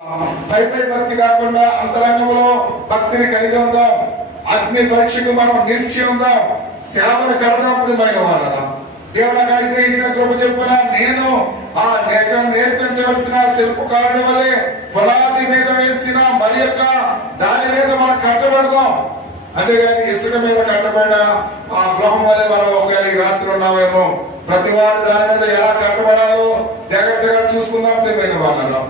పై భక్తి కాకుండా అంతరంగంలో భక్తిని కలిగి ఉందాం. అగ్ని పరీక్షకు మనం నిలిచి ఉందాం. సేవను కడదాపుమైన వాళ్ళ దేవుడు అనుగ్రహించిన కృప చెప్పున నేను ఆ నేర్పించవలసిన శిల్పకారుడి వల్లే పునాది మీద వేసిన మరి యొక్క దాని మీద మనం కట్టబడదాం. అంతేగాని ఇసుక మీద కట్టబడిన ఆ గృహం వల్లే మనం ఒకవేళ ఈ రాత్రి ఉన్నామేమో. ప్రతి వాడు దాని మీద ఎలా కట్టబడాలో జాగ్రత్తగా చూసుకుందాం. ప్రియమైన వాళ్ళలో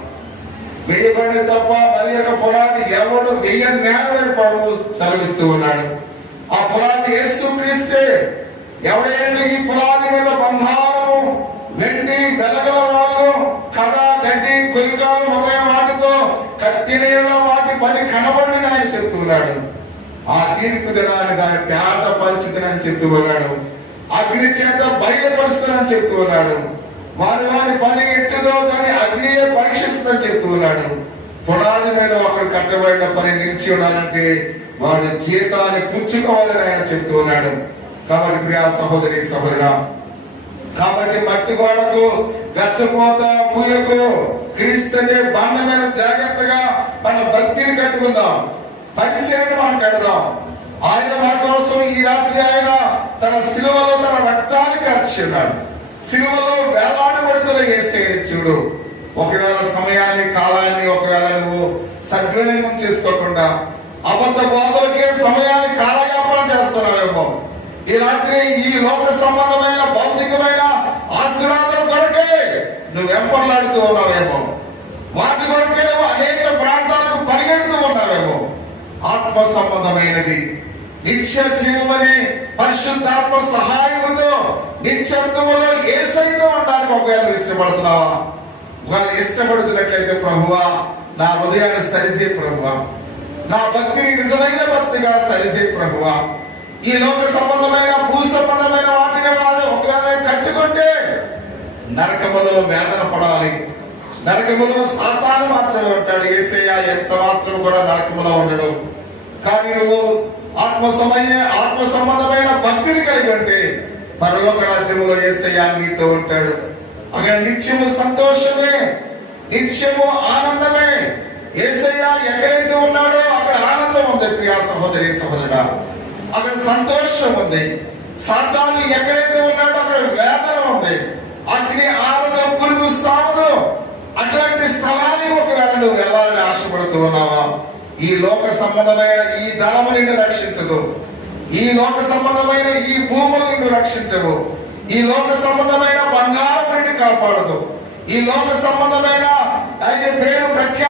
వేయబడి తప్ప మరి యొక్క పునాది ఎవడు వేయనేరని ప్రభువు సెలవిస్తూ ఉన్నాడు. ఆ పునాది యేసు క్రీస్తే. ఎవడైనా ఈ పునాది మీద బంగారము వెండి వెలగల వాళ్ళు కథ గడ్డి కొయ్యకాలు మొదలైన వాటితో కట్టిన వాటి పని కనబడిన ఆయన చెప్తున్నాడు. ఆ తీర్పు దినాన్ని దాన్ని తేట పరిచితనని చెప్తూ ఉన్నాడు. అగ్ని చేత బయలుపరుస్తుందని చెప్తూ ఉన్నాడు. వారి పని ఎట్టుదో దాన్ని అగ్నియే పరీక్షిస్తుందని చెప్తూ ఉన్నాడు. పునాది మీద ఒకరు కట్టబడిన పని నిలిచి ఉండాలంటే వాడి జీతాన్ని పుచ్చుకోవాలని ఆయన చెప్తూ ఉన్నాడు. కాబట్టి ప్రియా సహోదరి సహోదరుడా, కాబట్టి మట్టి గోడకు గచ్చపోత పూయకు క్రీస్తునే బండ మీద జాగ్రత్తగా మన భక్తిని కట్టుకుందాం. పరిచయాన్ని మనం కడదాం. ఆయన మన కోసం ఈ రాత్రి ఆయన తన శిలువలో తన రక్తాన్ని కార్చి ఉన్నాడు. శిలువలో వేలాడబడుతున్న యేసయ్యని చూడు. ఒకవేళ సమయాన్ని కాలాన్ని ఒకవేళ నువ్వు సద్వినియోగం చేసుకోకుండా అబద్ధ బోధలకే సమయాన్ని కాలయాపన చేస్తున్నావేమో. ఈ రాత్రి ఈ లోక సంబంధమైన భౌతికమైన ఆశీర్వాదం కొరకే నువ్వు వెంపర్లాడుతూ ఉన్నావేమో. వాటి కొరకే నువ్వు అనేక ప్రాంతాలకు పరిగెడుతూ ఉన్నావేమో. ఆత్మ సంబంధమైనది నిత్య జీవమని పరిశుద్ధాత్మ సహాయముతో నిత్యత్వములో యేసయ్యతో ఉండడానికి ఒకవేళ ఇష్టపడుతున్నావా? ఒకవేళ ఇష్టపడుతున్నట్లయితే ప్రభువా నా హృదయాన్ని సరిచే ప్రభువా, నా భక్తిని నిజమైన భక్తిగా సరిచే ప్రభువా. ఈ లోక సంబంధమైన భూ సంబంధమైన వాటిని వాళ్ళు ఒకవేళ కట్టుకుంటే నరకములో వేదన పడాలి. నరకములో సాతాను మాత్రమే ఉంటాడు. యేసయ్య ఎంత మాత్రం కూడా నరకములో ఉండడు. కానీ నువ్వు ఆత్మ సంబంధమైన భక్తిని కలిగి ఉంటే పరలోక రాజ్యంలో యేసయ్య నీతో ఉంటాడు. అక్కడ నిత్యము సంతోషమే, నిత్యము ఆనందమే. యేసయ్య ఎక్కడైతే ఉన్నాడో అక్కడ ఆనందం ఉంది. ప్రియా సహోదరి సహోదరుడా, అక్కడ సంతోషం ఉంది. సాతాను ఎక్కడైతే ఉన్నాడో అక్కడ వేదన ఉంది. అగ్ని ఆరదు, పురుగు సావదు. అటువంటి స్థలాన్ని ఒకవేళ నువ్వు వెళ్ళాలని ఆశపడుతూ ఉన్నావా? ఈ లోక సంబంధమైన ఈ ధనము నిన్ను రక్షించదు. ఈ లోక సంబంధమైన ఈ భూములు నిన్ను రక్షించవు. ఈ లోక సంబంధమైన బంగారం నిన్ను కాపాడదు. ఈ లోక సంబంధమైన ఆయన పేరు ప్రఖ్యాతి